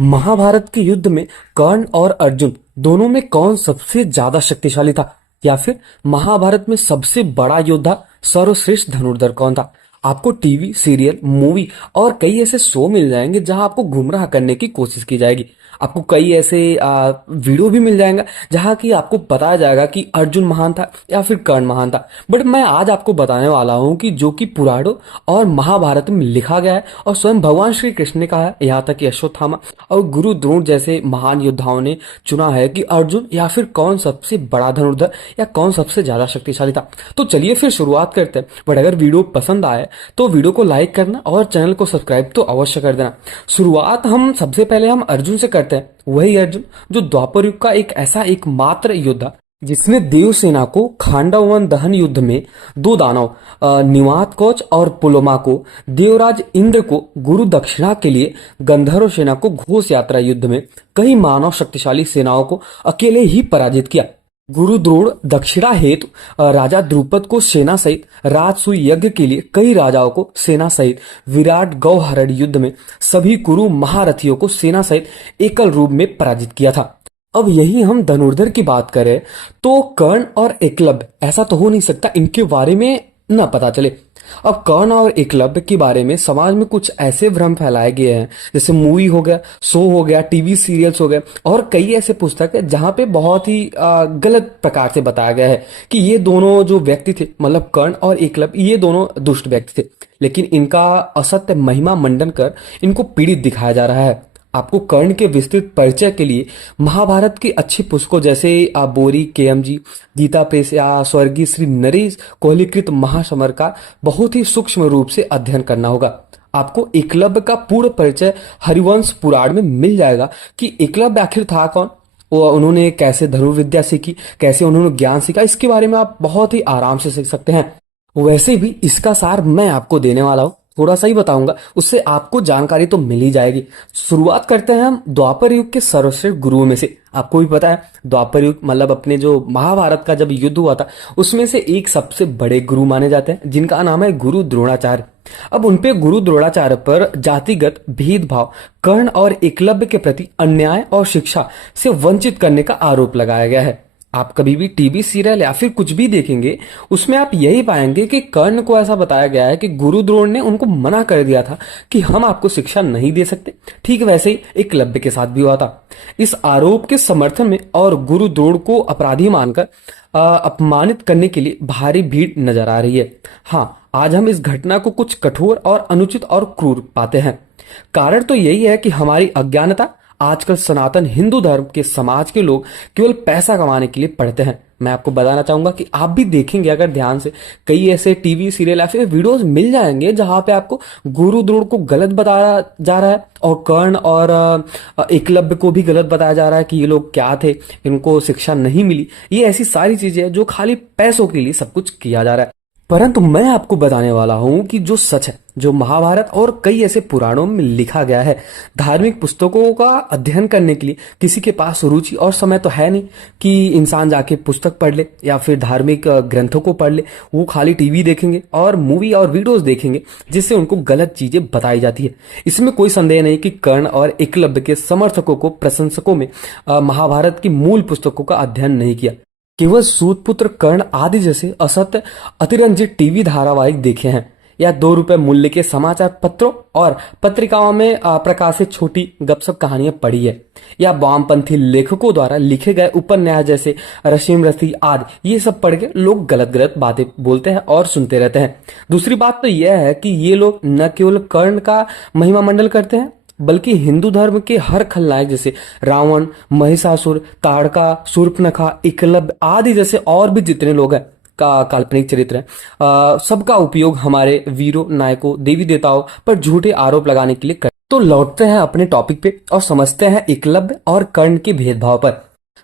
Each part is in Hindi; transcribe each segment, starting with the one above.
महाभारत के युद्ध में कर्ण और अर्जुन दोनों में कौन सबसे ज्यादा शक्तिशाली था, या फिर महाभारत में सबसे बड़ा योद्धा सर्वश्रेष्ठ धनुर्धर कौन था? आपको टीवी सीरियल मूवी और कई ऐसे शो मिल जाएंगे जहां आपको गुमराह करने की कोशिश की जाएगी। आपको कई ऐसे वीडियो भी मिल जाएंगे जहां कि आपको बताया जाएगा कि अर्जुन महान था या फिर कर्ण महान था। बट मैं आज आपको बताने वाला हूं कि जो कि पुराणों और महाभारत में लिखा गया है और स्वयं भगवान श्री कृष्ण ने कहा है, यहाँ तक कि अश्वत्थामा और गुरु द्रोण जैसे महान योद्धाओं ने चुना है कि अर्जुन या फिर कौन सबसे बड़ा धनुर्धर या कौन सबसे ज्यादा शक्तिशाली था। तो चलिए फिर शुरुआत करते हैं। बट अगर वीडियो पसंद आए तो वीडियो को लाइक करना और चैनल को सब्सक्राइब तो अवश्य कर देना। शुरुआत हम सबसे पहले हम अर्जुन से करते हैं। वही अर्जुन जो द्वापर युग का एक ऐसा एकमात्र योद्धा जिसने देवसेना को खांडवन दहन युद्ध में दो दानव निवात कौच और पुलोमा को देवराज इंद्र को गुरु दक्षिणा के लिए गंधर्व सेना को घोष यात्रा युद्ध में कई मानव शक्तिशाली सेनाओं को अकेले ही पराजित किया। गुरु द्रोण दक्षिणा हेतु राजा द्रुपद को सेना सहित राजसूय यज्ञ के लिए कई राजाओं को सेना सहित विराट गौहरण युद्ध में सभी कुरु महारथियों को सेना सहित एकल रूप में पराजित किया था। अब यही हम धनुर्धर की बात करें तो कर्ण और एकलव्य, ऐसा तो हो नहीं सकता इनके बारे में न पता चले। अब कर्ण और एकलव्य के बारे में समाज में कुछ ऐसे भ्रम फैलाए गए हैं, जैसे मूवी हो गया, शो हो गया, टीवी सीरियल्स हो गए और कई ऐसे पुस्तक है जहां पे बहुत ही गलत प्रकार से बताया गया है कि ये दोनों जो व्यक्ति थे, मतलब कर्ण और एकलव्य, ये दोनों दुष्ट व्यक्ति थे। लेकिन इनका असत्य महिमा मंडन कर इनको पीड़ित दिखाया जा रहा है। आपको कर्ण के विस्तृत परिचय के लिए महाभारत की अच्छी पुस्तकों जैसे बोरी केएमजी, गीता प्रेस या स्वर्गीय श्री नरेश कोहली कृत महासमर का बहुत ही सूक्ष्म रूप से अध्ययन करना होगा। आपको एकलव्य का पूर्ण परिचय हरिवंश पुराण में मिल जाएगा कि एकलव्य आखिर था कौन, वो उन्होंने कैसे धनुर्विद्या सीखी, कैसे उन्होंने ज्ञान सीखा, इसके बारे में आप बहुत ही आराम से सीख सकते हैं। वैसे भी इसका सार मैं आपको देने वाला हूँ, थोड़ा सा ही बताऊंगा, उससे आपको जानकारी तो मिल ही जाएगी। शुरुआत करते हैं हम द्वापर युग के सर्वश्रेष्ठ गुरुओं में से। आपको भी पता है द्वापर युग मतलब अपने जो महाभारत का जब युद्ध हुआ था उसमें से एक सबसे बड़े गुरु माने जाते हैं जिनका नाम है गुरु द्रोणाचार्य। अब उनपे गुरु द्रोणाचार्य पर जातिगत भेदभाव, कर्ण और एकलव्य के प्रति अन्याय और शिक्षा से वंचित करने का आरोप लगाया गया है। आप कभी भी टीवी सीरियल या फिर कुछ भी देखेंगे उसमें आप यही पाएंगे कि कर्ण को ऐसा बताया गया है कि गुरु द्रोण ने उनको मना कर दिया था कि हम आपको शिक्षा नहीं दे सकते। ठीक वैसे ही एकलव्य के साथ भी हुआ था। इस आरोप के समर्थन में और गुरु द्रोण को अपराधी मानकर अपमानित करने के लिए भारी भीड़ नजर आ रही है। हाँ, आज हम इस घटना को कुछ कठोर और अनुचित और क्रूर पाते हैं। कारण तो यही है कि हमारी अज्ञानता। आजकल सनातन हिंदू धर्म के समाज के लोग केवल पैसा कमाने के लिए पढ़ते हैं। मैं आपको बताना चाहूंगा कि आप भी देखेंगे अगर ध्यान से, कई ऐसे टीवी सीरियल या फिर वीडियोस मिल जाएंगे जहां पे आपको गुरु द्रोण को गलत बताया जा रहा है और कर्ण और एकलव्य को भी गलत बताया जा रहा है कि ये लोग क्या थे, इनको शिक्षा नहीं मिली। ये ऐसी सारी चीजें हैं जो खाली पैसों के लिए सब कुछ किया जा रहा है। परंतु मैं आपको बताने वाला हूं कि जो सच है, जो महाभारत और कई ऐसे पुराणों में लिखा गया है, धार्मिक पुस्तकों का अध्ययन करने के लिए किसी के पास रुचि और समय तो है नहीं कि इंसान जाके पुस्तक पढ़ ले या फिर धार्मिक ग्रंथों को पढ़ ले। वो खाली टीवी देखेंगे और मूवी और वीडियोस देखेंगे जिससे उनको गलत चीजें बताई जाती है। इसमें कोई संदेह नहीं कि कर्ण और एकलव्य के समर्थकों को प्रशंसकों में महाभारत की मूल पुस्तकों का अध्ययन नहीं किया, केवल सूतपुत्र, कर्ण आदि जैसे असत्य अतिरंजित टीवी धारावाहिक देखे हैं या 2 रुपए मूल्य के समाचार पत्रों और पत्रिकाओं में प्रकाशित छोटी गपसप कहानियां पढ़ी है, या वामपंथी लेखकों द्वारा लिखे गए उपन्यास जैसे रशीम रसी आदि। ये सब पढ़ के लोग गलत गलत बातें बोलते हैं और सुनते रहते हैं। दूसरी बात तो यह है कि ये लोग न केवल कर्ण का महिमा मंडल करते हैं बल्कि हिंदू धर्म के हर खलनायक जैसे रावण, महिषासुर, ताड़का, शूर्पणखा, एकलव्य आदि जैसे और भी जितने लोग हैं का काल्पनिक चरित्र है, सबका उपयोग हमारे वीरों, नायकों, देवी देवताओं पर झूठे आरोप लगाने के लिए कर। तो लौटते हैं अपने टॉपिक पे और समझते हैं एकलव्य और कर्ण के भेदभाव पर।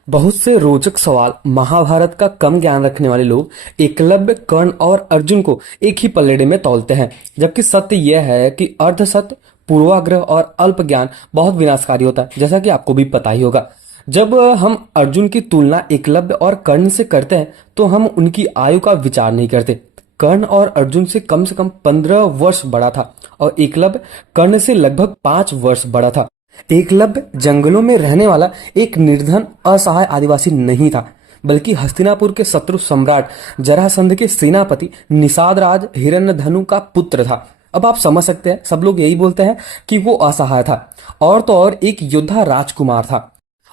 बहुत से रोचक सवाल महाभारत का कम ज्ञान रखने वाले लोग एकलव्य, कर्ण और अर्जुन को एक ही पल्लेड़े में तौलते हैं, जबकि सत्य यह है कि अर्ध सत्य, पूर्वाग्रह और अल्प ज्ञान बहुत विनाशकारी होता है, जैसा कि आपको भी पता ही होगा। जब हम अर्जुन की तुलना एकलव्य और कर्ण से करते हैं तो हम उनकी आयु का विचार नहीं करते। कर्ण और अर्जुन से कम 15 वर्ष बड़ा था और एकलव्य कर्ण से लगभग 5 वर्ष बड़ा था। एकलव्य जंगलों में रहने वाला एक निर्धन असहाय आदिवासी नहीं था, बल्कि हस्तिनापुर के शत्रु सम्राट जरासंध के सेनापति निषाद राज हिरण्यधनु का पुत्र था। अब आप समझ सकते हैं, सब लोग यही बोलते हैं कि वो असहाय था, और तो और एक योद्धा राजकुमार था।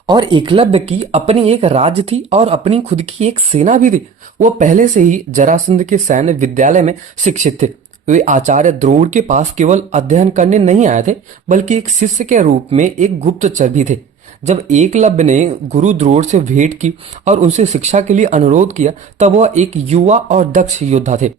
और एकलव्य की अपनी एक राज्य थी और अपनी खुद की एक सेना भी थी। वो पहले से ही जरासंध के सैन्य विद्यालय में शिक्षित थे। वे आचार्य द्रोण के पास केवल अध्ययन करने नहीं आए थे, बल्कि एक शिष्य के रूप में एक गुप्तचर भी थे। जब एकलव्य ने गुरु द्रोण से भेंट की और उनसे शिक्षा के लिए अनुरोध किया, तब वह एक युवा और दक्ष योद्धा थे।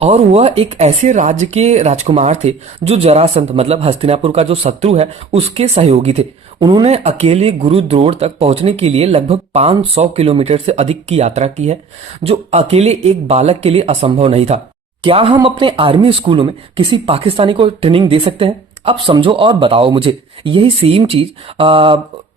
और वह एक ऐसे राज्य के राजकुमार थे जो जरासंध मतलब हस्तिनापुर का जो शत्रु है उसके सहयोगी थे। उन्होंने अकेले गुरु द्रोण तक पहुंचने के लिए लगभग 500 किलोमीटर से अधिक की यात्रा की है, जो अकेले एक बालक के लिए असंभव नहीं था। क्या हम अपने आर्मी स्कूलों में किसी पाकिस्तानी को ट्रेनिंग दे सकते हैं? अब समझो और बताओ मुझे। यही सेम चीज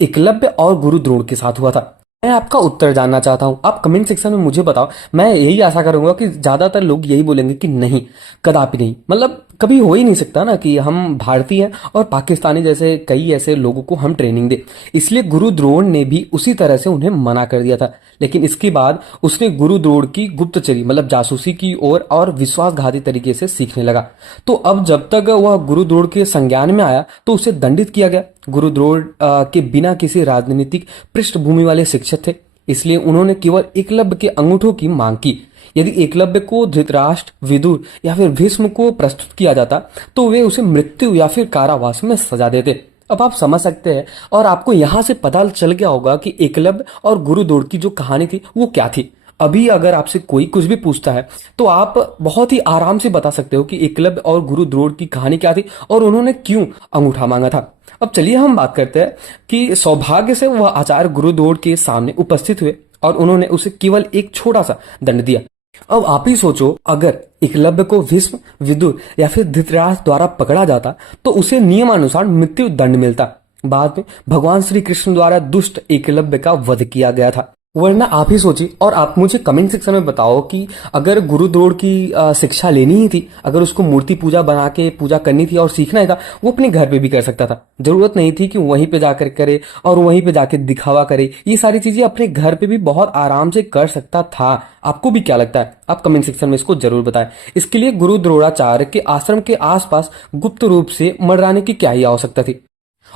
एकलव्य और गुरु द्रोण के साथ हुआ था। मैं आपका उत्तर जानना चाहता हूं, आप कमेंट सेक्शन में मुझे बताओ। मैं यही आशा करूंगा कि ज्यादातर लोग यही बोलेंगे कि नहीं, कदापि नहीं। मतलब कभी हो ही नहीं सकता ना कि हम भारतीय हैं और पाकिस्तानी जैसे कई ऐसे लोगों को हम ट्रेनिंग दे। इसलिए गुरु द्रोण ने भी उसी तरह से उन्हें मना कर दिया था। लेकिन इसके बाद उसने गुरु द्रोण की गुप्तचरी मतलब जासूसी की ओर और विश्वासघाती तरीके से सीखने लगा। तो अब जब तक वह गुरु द्रोण के संज्ञान में आया तो उसे दंडित किया गया। गुरु द्रोण के बिना किसी राजनीतिक पृष्ठभूमि वाले शिक्षक थे, इसलिए उन्होंने केवल एकलव्य के अंगूठों की मांग की। यदि एकलव्य को धृतराष्ट्र, विदुर या फिर भीष्म को प्रस्तुत किया जाता तो वे उसे मृत्यु या फिर कारावास में सजा देते। अब आप समझ सकते हैं, और आपको यहां से पता चल गया होगा कि एकलव्य और गुरु द्रोण की जो कहानी थी वो क्या थी। अभी अगर आपसे कोई कुछ भी पूछता है तो आप बहुत ही आराम से बता सकते हो कि एकलव्य और गुरु द्रोण की कहानी क्या थी और उन्होंने क्यों अंगूठा मांगा था। अब चलिए हम बात करते हैं कि सौभाग्य से वह आचार्य गुरु द्रोण के सामने उपस्थित हुए और उन्होंने उसे केवल एक छोटा सा दंड दिया। अब आप ही सोचो, अगर एकलव्य को भीष्म, विदुर या फिर धृतराष्ट्र द्वारा पकड़ा जाता तो उसे नियमानुसार मृत्यु दंड मिलता। बाद में भगवान श्री कृष्ण द्वारा दुष्ट एकलव्य का वध किया गया था। वरना आप ही सोचिए, और आप मुझे कमेंट सेक्शन में बताओ कि अगर गुरु द्रोण की शिक्षा लेनी ही थी, अगर उसको मूर्ति पूजा बना के पूजा करनी थी और सीखना ही था, वो अपने घर पे भी कर सकता था। जरूरत नहीं थी कि वहीं पे जाकर करे और वहीं पे जाके दिखावा करे। ये सारी चीजें अपने घर पे भी बहुत आराम से कर सकता था। आपको भी क्या लगता है? आप कमेंट सेक्शन में इसको जरूर बताएं। इसके लिए गुरु द्रोणाचार्य के आश्रम के आसपास गुप्त रूप से मरवाने की क्या ही आवश्यकता थी।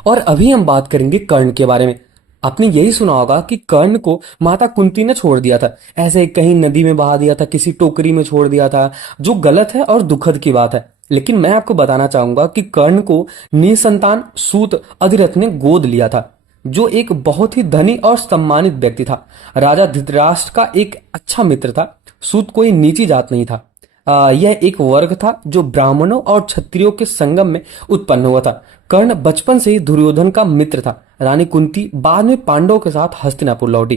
और अभी हम बात करेंगे कर्ण के बारे में। आपने यही सुना होगा कि कर्ण को माता कुंती ने छोड़ दिया था, ऐसे कहीं नदी में बहा दिया था, किसी टोकरी में छोड़ दिया था, जो गलत है और दुखद की बात है। लेकिन मैं आपको बताना चाहूंगा कि कर्ण को निसंतान सूत अधिरथ ने गोद लिया था, जो एक बहुत ही धनी और सम्मानित व्यक्ति था। राजा धृतराष्ट्र का एक अच्छा मित्र था। सूत कोई नीची जात नहीं था। यह एक वर्ग था जो ब्राह्मणों और क्षत्रियों के संगम में उत्पन्न हुआ था। कर्ण बचपन से ही दुर्योधन का मित्र था। रानी कुंती बाद में पांडवों के साथ हस्तिनापुर लौटी।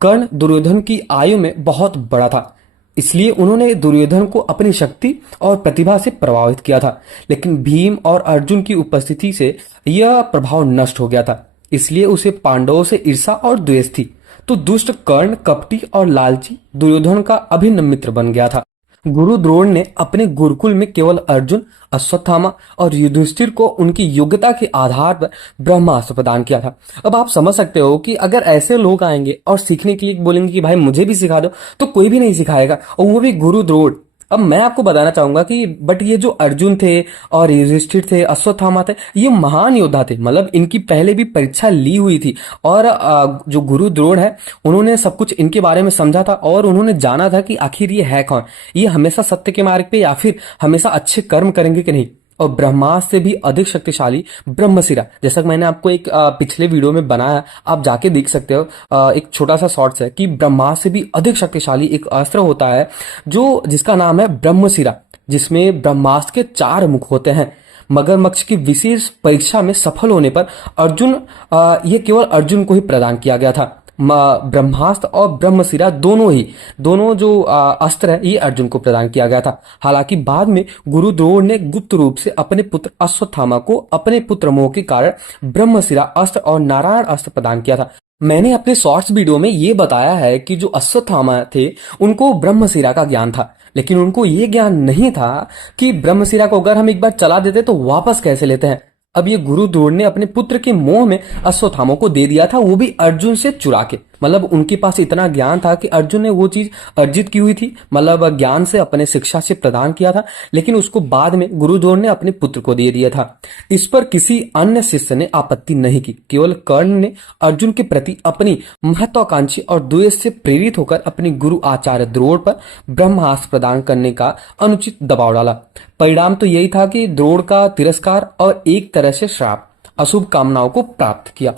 कर्ण दुर्योधन की आयु में बहुत बड़ा था, इसलिए उन्होंने दुर्योधन को अपनी शक्ति और प्रतिभा से प्रभावित किया था। लेकिन भीम और अर्जुन की उपस्थिति से यह प्रभाव नष्ट हो गया था, इसलिए उसे पांडवों से ईर्षा और द्वेष थी। तो दुष्ट कर्ण कपटी और लालची दुर्योधन का अभिन्न मित्र बन गया था। गुरु द्रोण ने अपने गुरुकुल में केवल अर्जुन, अश्वत्थामा और युधिष्ठिर को उनकी योग्यता के आधार पर ब्रह्मास्त्र प्रदान किया था। अब आप समझ सकते हो कि अगर ऐसे लोग आएंगे और सीखने के लिए बोलेंगे कि भाई मुझे भी सिखा दो, तो कोई भी नहीं सिखाएगा, और वो भी गुरु द्रोण। अब मैं आपको बताना चाहूंगा कि बट ये जो अर्जुन थे और युधिष्ठिर थे, अश्वत्थामा थे, ये महान योद्धा थे। मतलब इनकी पहले भी परीक्षा ली हुई थी, और जो गुरु द्रोण है उन्होंने सब कुछ इनके बारे में समझा था और उन्होंने जाना था कि आखिर ये है कौन, ये हमेशा सत्य के मार्ग पे या फिर हमेशा अच्छे कर्म करेंगे कि नहीं। और ब्रह्मास्त्र से भी अधिक शक्तिशाली ब्रह्मशिरा, जैसा कि मैंने आपको एक पिछले वीडियो में बनाया, आप जाके देख सकते हो। एक छोटा सा शॉर्ट्स है कि ब्रह्मास्त्र से भी अधिक शक्तिशाली एक अस्त्र होता है जो जिसका नाम है ब्रह्मशिरा, जिसमें ब्रह्मास्त्र के 4 मुख होते हैं। मगरमच्छ की विशेष परीक्षा में सफल होने पर ये केवल अर्जुन को ही प्रदान किया गया था। ब्रह्मास्त्र और ब्रह्मशिरा दोनों जो अस्त्र है ये अर्जुन को प्रदान किया गया था। हालांकि बाद में गुरु द्रोण ने गुप्त रूप से अपने पुत्र अश्वत्थामा को अपने पुत्र मोह के कारण ब्रह्मशिरा अस्त्र और नारायण अस्त्र प्रदान किया था। मैंने अपने शॉर्ट्स वीडियो में ये बताया है कि जो अश्वत्थामा थे उनको ब्रह्मशिरा का ज्ञान था, लेकिन उनको ये ज्ञान नहीं था कि ब्रह्मशिरा को अगर हम एक बार चला देते तो वापस कैसे लेते हैं। अब ये गुरु द्रोण ने अपने पुत्र के मोह में अश्वत्थामा को दे दिया था, वो भी अर्जुन से चुरा के। मतलब उनके पास इतना ज्ञान था कि अर्जुन ने वो चीज अर्जित की हुई थी, मतलब ज्ञान से अपने शिक्षा से प्रदान किया था, लेकिन उसको बाद में गुरु द्रोण ने अपने पुत्र को दे दिया था। इस पर किसी अन्य शिष्य ने आपत्ति नहीं की, केवल कर्ण ने अर्जुन के प्रति अपनी महत्वाकांक्षी और द्वेष से प्रेरित होकर अपने गुरु आचार्य द्रोण पर ब्रह्मास्त्र प्रदान करने का अनुचित दबाव डाला। परिणाम तो यही था कि द्रोण का तिरस्कार और एक तरह से श्राप, अशुभ कामनाओं को प्राप्त किया।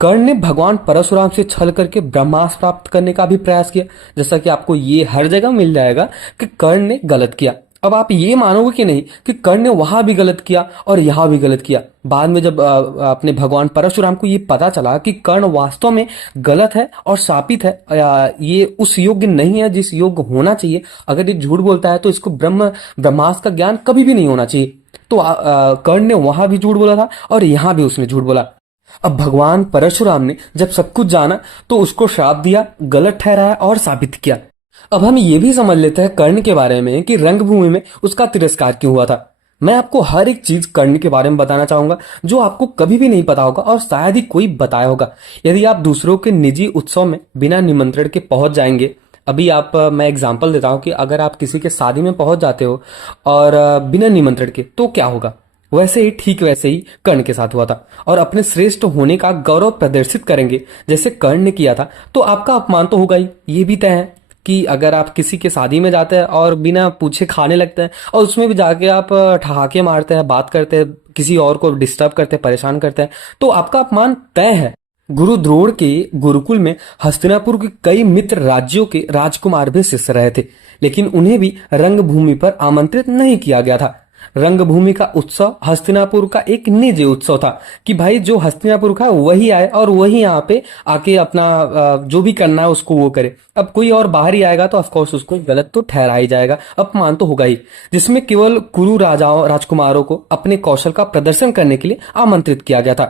कर्ण ने भगवान परशुराम से छल करके ब्रह्मास्त्र प्राप्त करने का भी प्रयास किया, जैसा कि आपको ये हर जगह मिल जाएगा कि कर्ण ने गलत किया। अब आप ये मानोगे कि नहीं कि कर्ण ने वहां भी गलत किया और यहां भी गलत किया। बाद में जब अपने भगवान परशुराम को ये पता चला कि कर्ण वास्तव में गलत है और शापित है, ये उस योग्य नहीं है जिस योग्य होना चाहिए, अगर ये झूठ बोलता है तो इसको ब्रह्मास्त्र का ज्ञान कभी भी नहीं होना चाहिए, तो कर्ण ने वहां भी झूठ बोला था और यहां भी उसने झूठ बोला। अब भगवान परशुराम ने जब सब कुछ जाना तो उसको श्राप दिया, गलत ठहराया और साबित किया। अब हम ये भी समझ लेते हैं कर्ण के बारे में कि रंगभूमि में उसका तिरस्कार क्यों हुआ था। मैं आपको हर एक चीज कर्ण के बारे में बताना चाहूंगा जो आपको कभी भी नहीं पता होगा और शायद ही कोई बताया होगा। यदि आप दूसरों के निजी उत्सव में बिना निमंत्रण के पहुंच जाएंगे, अभी आप मैं एग्जांपल देता हूं कि अगर आप किसी के शादी में पहुंच जाते हो और बिना निमंत्रण के, तो क्या होगा। वैसे ही ठीक वैसे ही कर्ण के साथ हुआ था, और अपने श्रेष्ठ होने का गौरव प्रदर्शित करेंगे जैसे कर्ण ने किया था तो आपका अपमान तो होगा ही। ये भी तय है कि अगर आप किसी के शादी में जाते हैं और बिना पूछे खाने लगते हैं और उसमें भी जाके आप ठहाके मारते हैं, बात करते हैं, किसी और को डिस्टर्ब करते हैं, परेशान करते हैं, तो आपका अपमान तय है। गुरु द्रोण के गुरुकुल में हस्तिनापुर के कई मित्र राज्यों के राजकुमार भी शिष्य रहे थे, लेकिन उन्हें भी रंगभूमि पर आमंत्रित नहीं किया गया था। रंगभूमि का उत्सव हस्तिनापुर का एक निजी उत्सव था कि भाई जो हस्तिनापुर का वही आए और वही यहाँ पे आके अपना जो भी करना है उसको वो करे। अब कोई और बाहर ही आएगा तो ऑफकोर्स उसको गलत तो ठहरा ही जाएगा, अपमान तो होगा ही, जिसमें केवल कुरु राजाओं राजकुमारों को अपने कौशल का प्रदर्शन करने के लिए आमंत्रित किया गया था।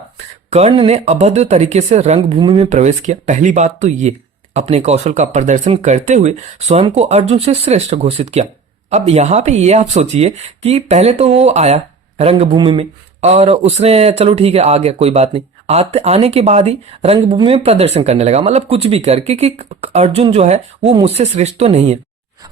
कर्ण ने अभद्र तरीके से रंगभूमि में प्रवेश किया। पहली बात तो ये, अपने कौशल का प्रदर्शन करते हुए स्वयं को अर्जुन से श्रेष्ठ घोषित किया। अब यहाँ पे ये आप सोचिए कि पहले तो वो आया रंगभूमि में और उसने चलो ठीक है आ गया, कोई बात नहीं, आने के बाद ही रंगभूमि में प्रदर्शन करने लगा, मतलब कुछ भी करके कि अर्जुन जो है वो मुझसे श्रेष्ठ तो नहीं है।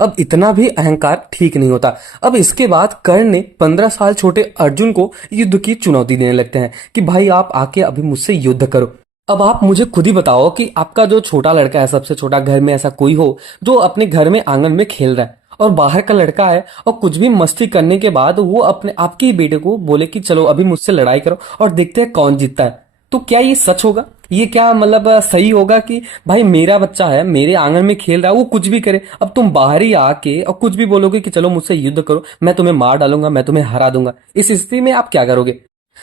अब इतना भी अहंकार ठीक नहीं होता। अब इसके बाद कर्ण ने 15 साल छोटे अर्जुन को युद्ध की चुनौती देने लगते हैं कि भाई आप आके अभी मुझसे युद्ध करो। अब आप मुझे खुद ही बताओ कि आपका जो छोटा लड़का है, सबसे छोटा, घर में ऐसा कोई हो जो अपने घर में आंगन में खेल रहा है और बाहर का लड़का है और कुछ भी मस्ती करने के बाद वो अपने आपके ही बेटे को बोले कि चलो अभी मुझसे लड़ाई करो और देखते हैं कौन जीतता है, तो क्या ये सच होगा? ये क्या मतलब सही होगा कि भाई मेरा बच्चा है, मेरे आंगन में खेल रहा है, वो कुछ भी करे, अब तुम बाहर ही आके और कुछ भी बोलोगे कि चलो मुझसे युद्ध करो, मैं तुम्हें मार डालूंगा, मैं तुम्हें हरा दूंगा। इस स्थिति में आप क्या करोगे?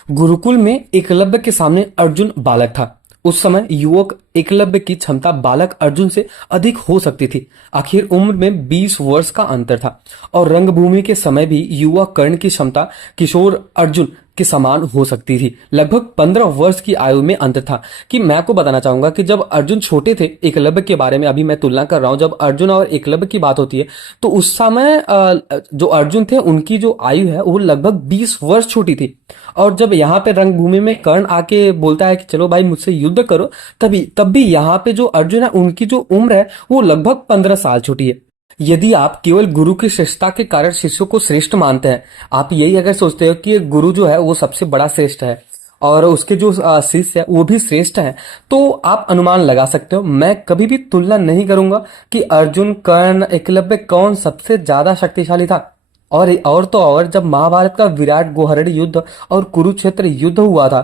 गुरुकुल में एकलव्य के सामने अर्जुन बालक था। उस समय युवक एकलव्य की क्षमता बालक अर्जुन से अधिक हो सकती थी। आखिर उम्र में 20 वर्ष का अंतर था और रंगभूमि के समय भी युवा कर्ण की क्षमता किशोर अर्जुन के समान हो सकती थी। लगभग 15 वर्ष की आयु में अंतर था। कि मैं आपको बताना चाहूंगा कि जब अर्जुन छोटे थे, एकलव्य के बारे में अभी मैं तुलना कर रहा हूं, जब अर्जुन और एकलव्य की बात होती है तो उस समय जो अर्जुन थे उनकी जो आयु है वो लगभग 20 वर्ष छोटी थी। और जब यहाँ पे रंगभूमि में कर्ण आके बोलता है कि चलो भाई मुझसे युद्ध करो, तब भी यहाँ पे जो अर्जुन है उनकी जो उम्र है वो लगभग 15 साल छोटी है। यदि आप केवल गुरु की श्रेष्ठता के कारण शिष्यों को श्रेष्ठ मानते हैं, आप यही अगर सोचते हो कि गुरु जो है वो सबसे बड़ा श्रेष्ठ है और उसके जो शिष्य है वो भी श्रेष्ठ है, तो आप अनुमान लगा सकते हो। मैं कभी भी तुलना नहीं करूंगा कि अर्जुन, कर्ण, एकलव्य कौन सबसे ज्यादा शक्तिशाली था। और तो और जब महाभारत का विराट गोहरड़ी युद्ध और कुरुक्षेत्र युद्ध हुआ था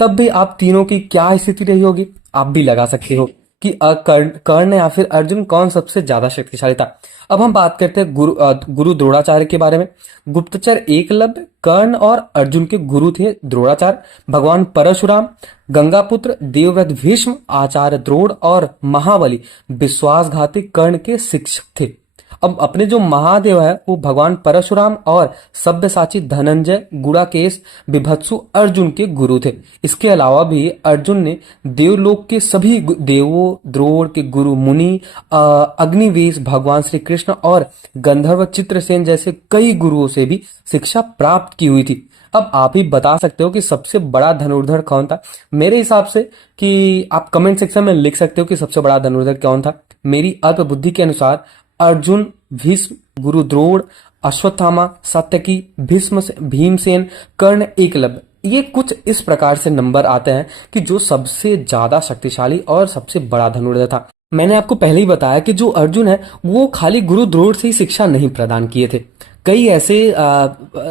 तब भी आप तीनों की क्या स्थिति रही होगी, आप भी लगा सकते हो कि कर्ण या फिर अर्जुन कौन सबसे ज्यादा शक्तिशाली था। अब हम बात करते हैं गुरु द्रोणाचार्य के बारे में। गुप्तचर एकलव्य, कर्ण और अर्जुन के गुरु थे द्रोणाचार्य। भगवान परशुराम, गंगापुत्र देवव्रत भीष्म, आचार्य द्रोण और महाबली विश्वासघाती कर्ण के शिक्षक थे। अब अपने जो महादेव है वो भगवान परशुराम और सब्यसाची धनंजय, गुड़ाकेश, विभत्सु अर्जुन के गुरु थे। इसके अलावा भी अर्जुन ने देवलोक के सभी देवों, द्रोण के गुरु मुनि, अग्निवेश, भगवान श्री कृष्ण और गंधर्व चित्रसेन जैसे कई गुरुओं से भी शिक्षा प्राप्त की हुई थी। अब आप ही बता सकते हो कि सबसे बड़ा धनुर्धर कौन था। मेरे हिसाब से कि आप कमेंट सेक्शन में लिख सकते हो कि सबसे बड़ा धनुर्धर कौन था। मेरी अल्प बुद्धि के अनुसार अर्जुन, भीष्म, गुरु द्रोण, अश्वत्थामा, सात्यकी, भीमसेन, कर्ण, एकलव्य। ये कुछ इस प्रकार से नंबर आते हैं कि जो सबसे ज्यादा शक्तिशाली और सबसे बड़ा धनुर्धर था। मैंने आपको पहले ही बताया कि जो अर्जुन है वो खाली गुरु द्रोण से ही शिक्षा नहीं प्रदान किए थे। कई ऐसे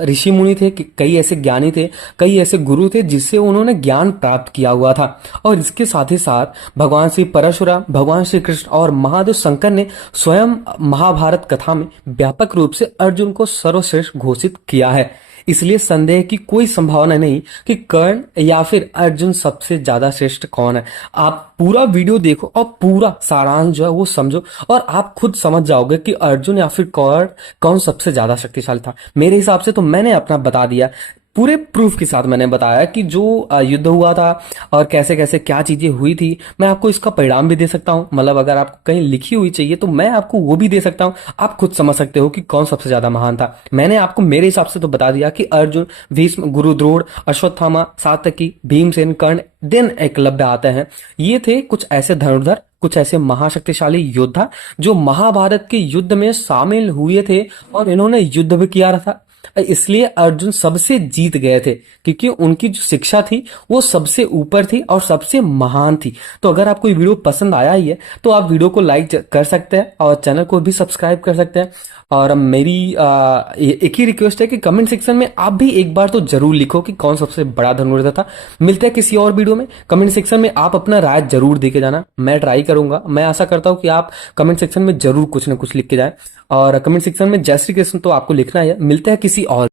ऋषि मुनि थे, कई ऐसे ज्ञानी थे, कई ऐसे गुरु थे जिससे उन्होंने ज्ञान प्राप्त किया हुआ था। और इसके साथ ही साथ भगवान श्री परशुराम, भगवान श्री कृष्ण और महादेव शंकर ने स्वयं महाभारत कथा में व्यापक रूप से अर्जुन को सर्वश्रेष्ठ घोषित किया है। इसलिए संदेह की कोई संभावना नहीं कि कर्ण या फिर अर्जुन सबसे ज्यादा श्रेष्ठ कौन है। आप पूरा वीडियो देखो और पूरा सारांश जो है वो समझो और आप खुद समझ जाओगे कि अर्जुन या फिर कर्ण कौन सबसे ज्यादा शक्तिशाली था। मेरे हिसाब से तो मैंने अपना बता दिया, पूरे प्रूफ के साथ मैंने बताया कि जो युद्ध हुआ था और कैसे कैसे क्या चीजें हुई थी। मैं आपको इसका परिणाम भी दे सकता हूँ, मतलब अगर आपको कहीं लिखी हुई चाहिए तो मैं आपको वो भी दे सकता हूँ। आप खुद समझ सकते हो कि कौन सबसे ज्यादा महान था। मैंने आपको मेरे हिसाब से तो बता दिया कि अर्जुन, भीष्म, गुरु द्रोण, अश्वत्थामा, सात्यकी, भीमसेन, कर्ण, देन एकलव्य आते हैं। ये थे कुछ ऐसे धनुर्धर, कुछ ऐसे महाशक्तिशाली योद्धा जो महाभारत के युद्ध में शामिल हुए थे और इन्होंने युद्ध भी किया था। इसलिए अर्जुन सबसे जीत गए थे क्योंकि उनकी जो शिक्षा थी वो सबसे ऊपर थी और सबसे महान थी। तो अगर आपको ये वीडियो पसंद आया ही है तो आप वीडियो को लाइक कर सकते हैं और चैनल को भी सब्सक्राइब कर सकते हैं। और मेरी एक ही रिक्वेस्ट है कि कमेंट सेक्शन में आप भी एक बार तो जरूर लिखो कि कौन सबसे बड़ा धनुर्धर था। मिलते हैं किसी और वीडियो में। कमेंट सेक्शन में आप अपना राय जरूर दे के जाना, मैं ट्राई करूंगा। मैं आशा करता हूं कि आप कमेंट सेक्शन में जरूर कुछ ना कुछ लिख के जाएं। और कमेंट सेक्शन में जय श्री कृष्ण तो आपको लिखना है। मिलते हैं किसी और